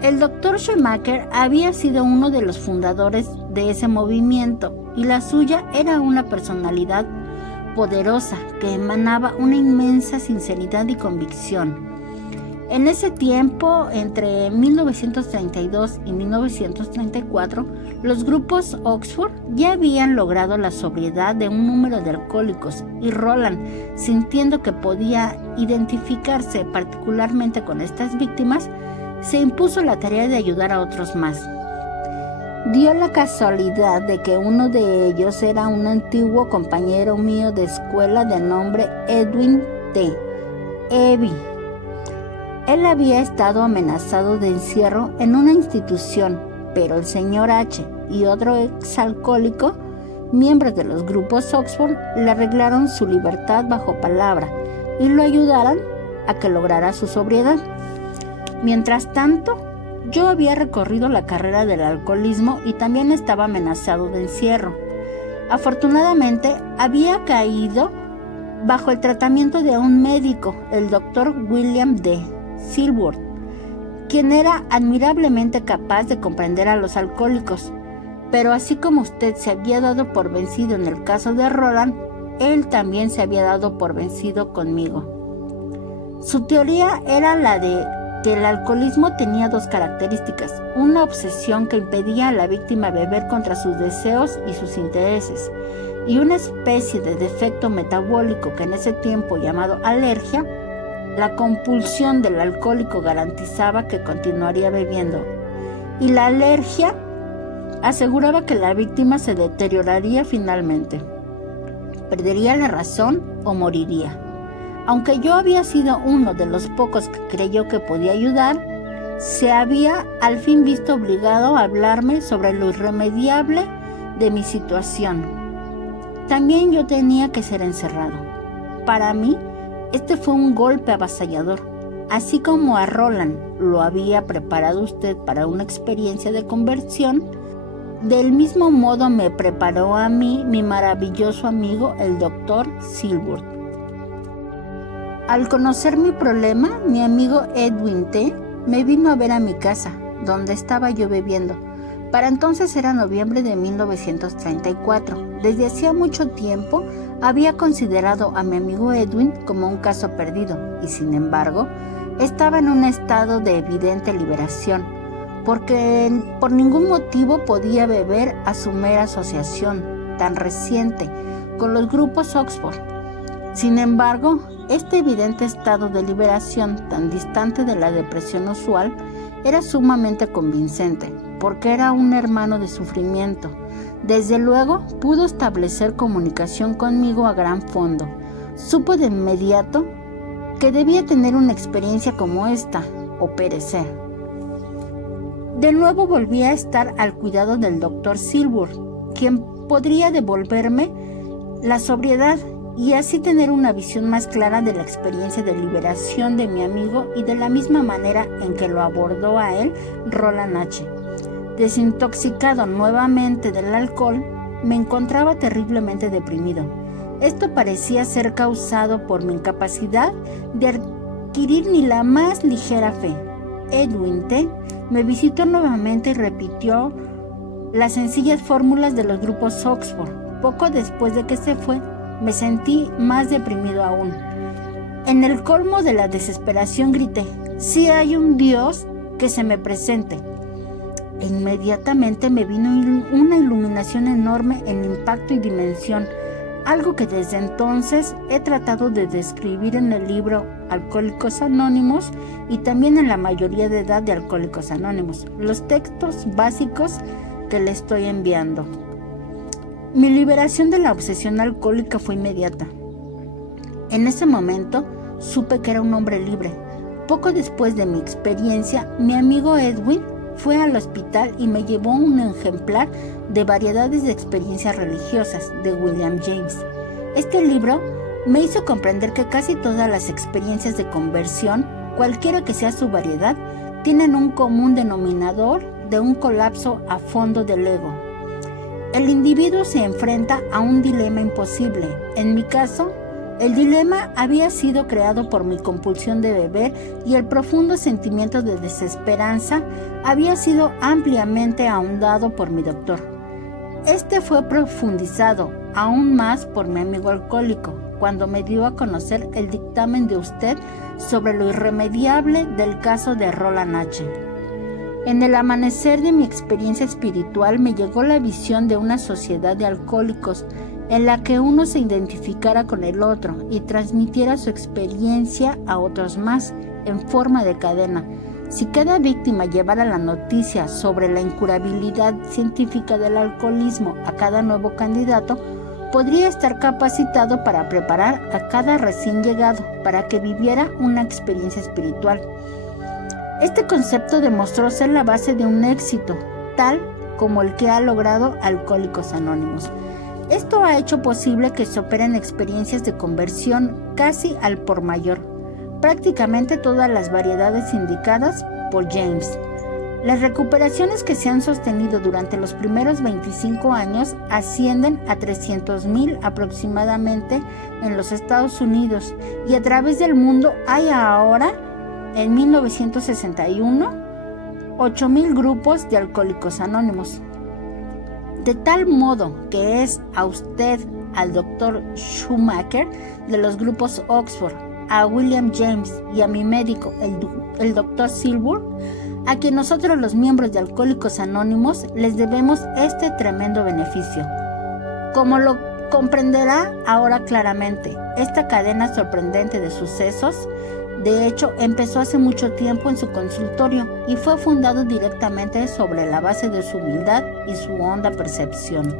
El Dr. Schumacher había sido uno de los fundadores de ese movimiento y la suya era una personalidad poderosa que emanaba una inmensa sinceridad y convicción. En ese tiempo, entre 1932 y 1934, los grupos Oxford ya habían logrado la sobriedad de un número de alcohólicos y Roland, sintiendo que podía identificarse particularmente con estas víctimas, se impuso la tarea de ayudar a otros más. Dio la casualidad de que uno de ellos era un antiguo compañero mío de escuela de nombre Edwin T. Eby. Él había estado amenazado de encierro en una institución, pero el señor H. y otro exalcohólico, miembros de los grupos Oxford, le arreglaron su libertad bajo palabra y lo ayudaron a que lograra su sobriedad. Mientras tanto, yo había recorrido la carrera del alcoholismo y también estaba amenazado de encierro. Afortunadamente, había caído bajo el tratamiento de un médico, el Dr. William D. Silworth, quien era admirablemente capaz de comprender a los alcohólicos. Pero así como usted se había dado por vencido en el caso de Roland, él también se había dado por vencido conmigo. Su teoría era la de que el alcoholismo tenía dos características: una obsesión que impedía a la víctima beber contra sus deseos y sus intereses, y una especie de defecto metabólico que en ese tiempo llamado alergia. La compulsión del alcohólico garantizaba que continuaría bebiendo, y la alergia aseguraba que la víctima se deterioraría finalmente, perdería la razón o moriría. Aunque yo había sido uno de los pocos que creyó que podía ayudar, se había al fin visto obligado a hablarme sobre lo irremediable de mi situación. También yo tenía que ser encerrado. Para mí, este fue un golpe avasallador. Así como a Roland lo había preparado usted para una experiencia de conversión, Del mismo modo me preparó a mí mi maravilloso amigo, el Dr. Silver. Al conocer mi problema, mi amigo Edwin T. me vino a ver a mi casa, donde estaba yo bebiendo. Para entonces era noviembre de 1934. Desde hacía mucho tiempo había considerado a mi amigo Edwin como un caso perdido y, sin embargo, estaba en un estado de evidente liberación, porque por ningún motivo podía beber a su mera asociación tan reciente con los grupos Oxford. Sin embargo, este evidente estado de liberación tan distante de la depresión usual era sumamente convincente, porque era un hermano de sufrimiento. Desde luego pudo establecer comunicación conmigo a gran fondo. Supo de inmediato que debía tener una experiencia como esta o perecer. De nuevo volví a estar al cuidado del Dr. Silver, quien podría devolverme la sobriedad y así tener una visión más clara de la experiencia de liberación de mi amigo y de la misma manera en que lo abordó a él Roland H. Desintoxicado nuevamente del alcohol, me encontraba terriblemente deprimido. Esto parecía ser causado por mi incapacidad de adquirir ni la más ligera fe. Edwin T. me visitó nuevamente y repitió las sencillas fórmulas de los grupos Oxford. Poco después de que se fue, me sentí más deprimido aún. En el colmo de la desesperación grité: «Si hay un Dios, que se me presente». E inmediatamente me vino una iluminación enorme en impacto y dimensión, algo que desde entonces he tratado de describir en el libro Alcohólicos Anónimos y también en la mayoría de edad de Alcohólicos Anónimos, los textos básicos que le estoy enviando. Mi liberación de la obsesión alcohólica fue inmediata. En ese momento supe que era un hombre libre. Poco después de mi experiencia, mi amigo Edwin fue al hospital y me llevó un ejemplar de Variedades de Experiencias Religiosas de William James. Este libro me hizo comprender que casi todas las experiencias de conversión, cualquiera que sea su variedad, tienen un común denominador de un colapso a fondo del ego. El individuo se enfrenta a un dilema imposible. En mi caso, el dilema había sido creado por mi compulsión de beber y el profundo sentimiento de desesperanza había sido ampliamente ahondado por mi doctor. Este fue profundizado aún más por mi amigo alcohólico, cuando me dio a conocer el dictamen de usted sobre lo irremediable del caso de Roland H. En el amanecer de mi experiencia espiritual me llegó la visión de una sociedad de alcohólicos en la que uno se identificara con el otro y transmitiera su experiencia a otros más en forma de cadena. Si cada víctima llevara la noticia sobre la incurabilidad científica del alcoholismo a cada nuevo candidato, podría estar capacitado para preparar a cada recién llegado para que viviera una experiencia espiritual. Este concepto demostró ser la base de un éxito, tal como el que ha logrado Alcohólicos Anónimos. Esto ha hecho posible que se operen experiencias de conversión casi al por mayor, prácticamente todas las variedades indicadas por James. Las recuperaciones que se han sostenido durante los primeros 25 años ascienden a 300,000 aproximadamente en los Estados Unidos y a través del mundo hay ahora, en 1961, 8,000 grupos de Alcohólicos Anónimos. De tal modo que es a usted, al Dr. Schumacher de los grupos Oxford, a William James y a mi médico, el Dr. Silver, a quien nosotros los miembros de Alcohólicos Anónimos les debemos este tremendo beneficio. Como lo comprenderá ahora claramente, esta cadena sorprendente de sucesos, de hecho, empezó hace mucho tiempo en su consultorio y fue fundado directamente sobre la base de su humildad y su honda percepción.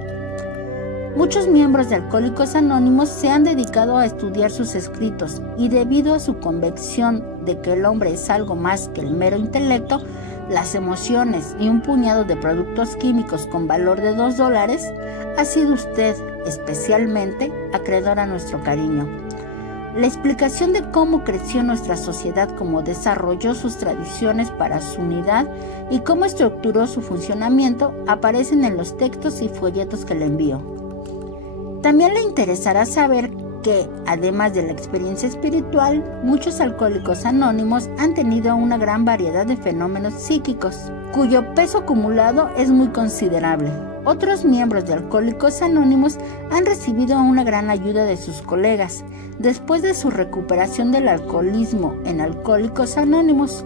Muchos miembros de Alcohólicos Anónimos se han dedicado a estudiar sus escritos y debido a su convicción de que el hombre es algo más que el mero intelecto, las emociones y un puñado de productos químicos con valor de $2, ha sido usted especialmente acreedor a nuestro cariño. La explicación de cómo creció nuestra sociedad, cómo desarrolló sus tradiciones para su unidad y cómo estructuró su funcionamiento aparecen en los textos y folletos que le envío. También le interesará saber que, además de la experiencia espiritual, muchos alcohólicos anónimos han tenido una gran variedad de fenómenos psíquicos, cuyo peso acumulado es muy considerable. Otros miembros de Alcohólicos Anónimos han recibido una gran ayuda de sus colegas después de su recuperación del alcoholismo en Alcohólicos Anónimos.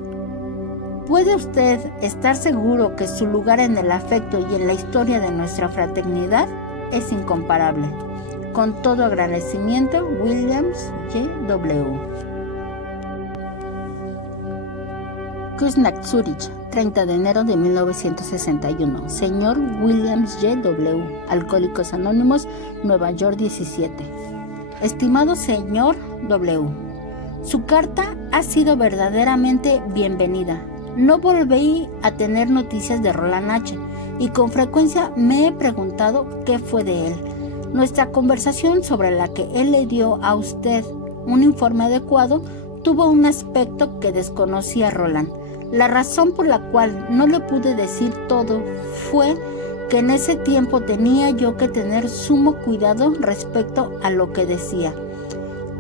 ¿Puede usted estar seguro que su lugar en el afecto y en la historia de nuestra fraternidad es incomparable? Con todo agradecimiento, Williams J.W. Kuznets, Zurich, 30 de enero de 1961. Señor Williams J.W., Alcohólicos Anónimos, Nueva York 17. Estimado señor W., su carta ha sido verdaderamente bienvenida. No volví a tener noticias de Roland H. y con frecuencia me he preguntado qué fue de él. Nuestra conversación, sobre la que él le dio a usted un informe adecuado, tuvo un aspecto que desconocía Roland. La razón por la cual no le pude decir todo fue que en ese tiempo tenía yo que tener sumo cuidado respecto a lo que decía.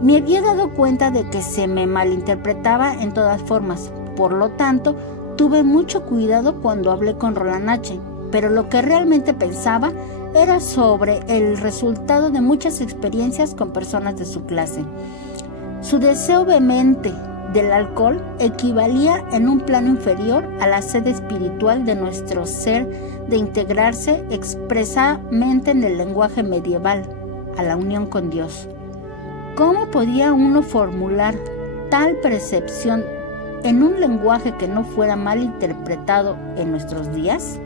Me había dado cuenta de que se me malinterpretaba en todas formas, por lo tanto, tuve mucho cuidado cuando hablé con Roland H., pero lo que realmente pensaba era sobre el resultado de muchas experiencias con personas de su clase. Su deseo vehemente del alcohol equivalía en un plano inferior a la sed espiritual de nuestro ser de integrarse expresamente en el lenguaje medieval, a la unión con Dios. ¿Cómo podía uno formular tal percepción en un lenguaje que no fuera mal interpretado en nuestros días?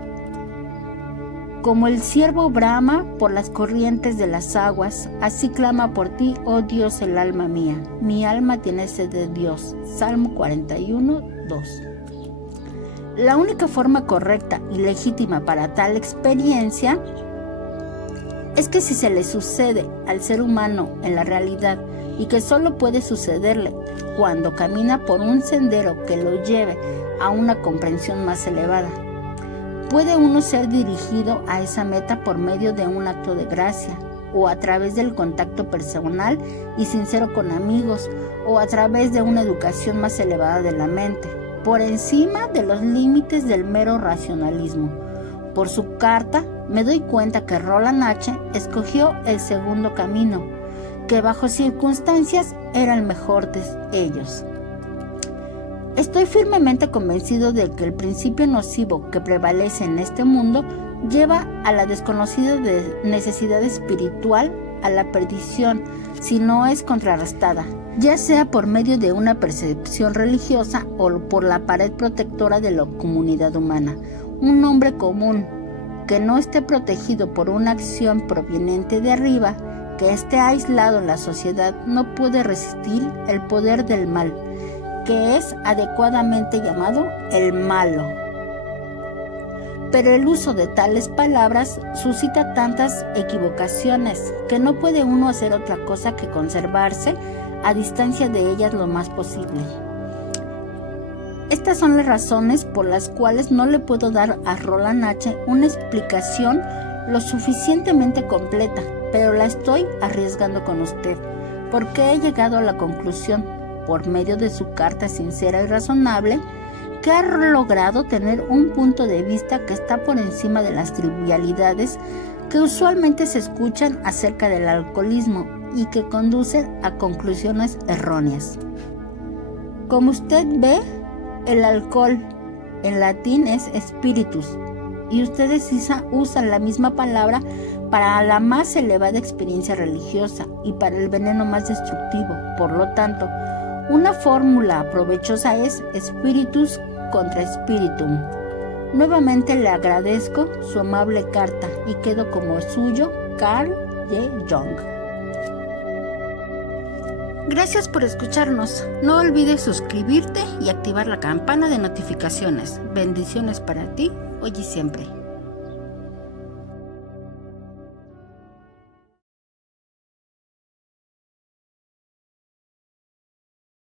Como el ciervo brama por las corrientes de las aguas, así clama por ti, oh Dios, el alma mía. Mi alma tiene sed de Dios. Salmo 41, 2. La única forma correcta y legítima para tal experiencia es que si se le sucede al ser humano en la realidad y que solo puede sucederle cuando camina por un sendero que lo lleve a una comprensión más elevada, puede uno ser dirigido a esa meta por medio de un acto de gracia, o a través del contacto personal y sincero con amigos, o a través de una educación más elevada de la mente, por encima de los límites del mero racionalismo. Por su carta, me doy cuenta que Roland H. escogió el segundo camino, que bajo circunstancias era el mejor de ellos. Estoy firmemente convencido de que el principio nocivo que prevalece en este mundo lleva a la desconocida necesidad espiritual a la perdición si no es contrarrestada, ya sea por medio de una percepción religiosa o por la pared protectora de la comunidad humana. Un hombre común que no esté protegido por una acción proveniente de arriba, que esté aislado en la sociedad, no puede resistir el poder del mal, que es adecuadamente llamado el malo. Pero el uso de tales palabras suscita tantas equivocaciones que no puede uno hacer otra cosa que conservarse a distancia de ellas lo más posible. Estas son las razones por las cuales no le puedo dar a Roland H. una explicación lo suficientemente completa, pero la estoy arriesgando con usted, porque he llegado a la conclusión, por medio de su carta sincera y razonable, que ha logrado tener un punto de vista que está por encima de las trivialidades que usualmente se escuchan acerca del alcoholismo y que conducen a conclusiones erróneas. Como usted ve, el alcohol en latín es spiritus, y ustedes usan la misma palabra para la más elevada experiencia religiosa y para el veneno más destructivo. Por lo tanto, una fórmula provechosa es spiritus contra spiritum. Nuevamente le agradezco su amable carta y quedo como suyo, Carl J. Jung. Gracias por escucharnos. No olvides suscribirte y activar la campana de notificaciones. Bendiciones para ti, hoy y siempre.